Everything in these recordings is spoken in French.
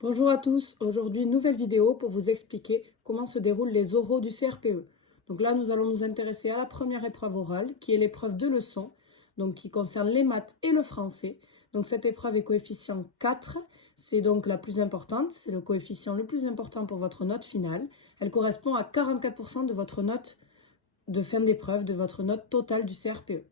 Bonjour à tous, aujourd'hui nouvelle vidéo pour vous expliquer comment se déroulent les oraux du CRPE. Donc là nous allons nous intéresser à la première épreuve orale qui est l'épreuve de leçon, donc qui concerne les maths et le français. Donc cette épreuve est coefficient 4, c'est donc la plus importante, c'est le coefficient le plus important pour votre note finale. Elle correspond à 44% de votre note de fin d'épreuve, de votre note totale du CRPE.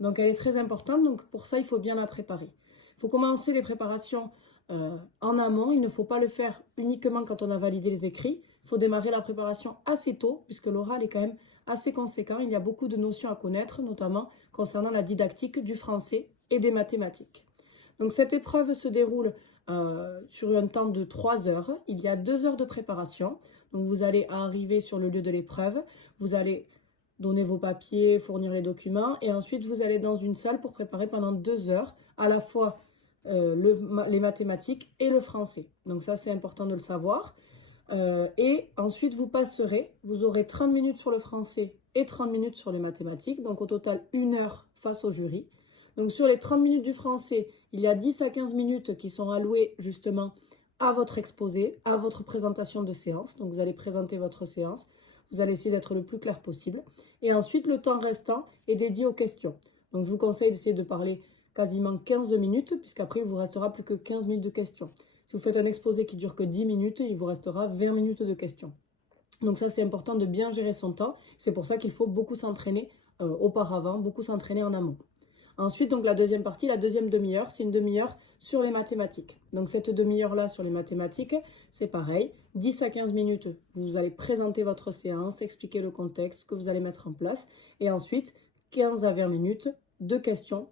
Donc elle est très importante, donc pour ça il faut bien la préparer. Il faut commencer les préparations en amont, il ne faut pas le faire uniquement quand on a validé les écrits, il faut démarrer la préparation assez tôt puisque l'oral est quand même assez conséquent, il y a beaucoup de notions à connaître, notamment concernant la didactique du français et des mathématiques. Donc cette épreuve se déroule sur un temps de 3 heures, il y a 2 heures de préparation, donc vous allez arriver sur le lieu de l'épreuve, vous allez donner vos papiers, fournir les documents, et ensuite vous allez dans une salle pour préparer pendant 2 heures à la fois les mathématiques et le français. Donc ça c'est important de le savoir. Et ensuite vous passerez, vous aurez 30 minutes sur le français et 30 minutes sur les mathématiques, donc au total 1 heure face au jury. Donc sur les 30 minutes du français, il y a 10 à 15 minutes qui sont allouées justement à votre exposé, à votre présentation de séance. Donc vous allez présenter votre séance. Vous allez essayer d'être le plus clair possible. Et ensuite, le temps restant est dédié aux questions. Donc, je vous conseille d'essayer de parler quasiment 15 minutes, puisqu'après, il vous restera plus que 15 minutes de questions. Si vous faites un exposé qui dure que 10 minutes, il vous restera 20 minutes de questions. Donc ça, c'est important de bien gérer son temps. C'est pour ça qu'il faut beaucoup s'entraîner auparavant, beaucoup s'entraîner en amont. Ensuite, donc la deuxième partie, la deuxième demi-heure, c'est une demi-heure sur les mathématiques. Donc cette demi-heure-là sur les mathématiques, c'est pareil, 10 à 15 minutes, vous allez présenter votre séance, expliquer le contexte, ce que vous allez mettre en place, et ensuite 15 à 20 minutes de questions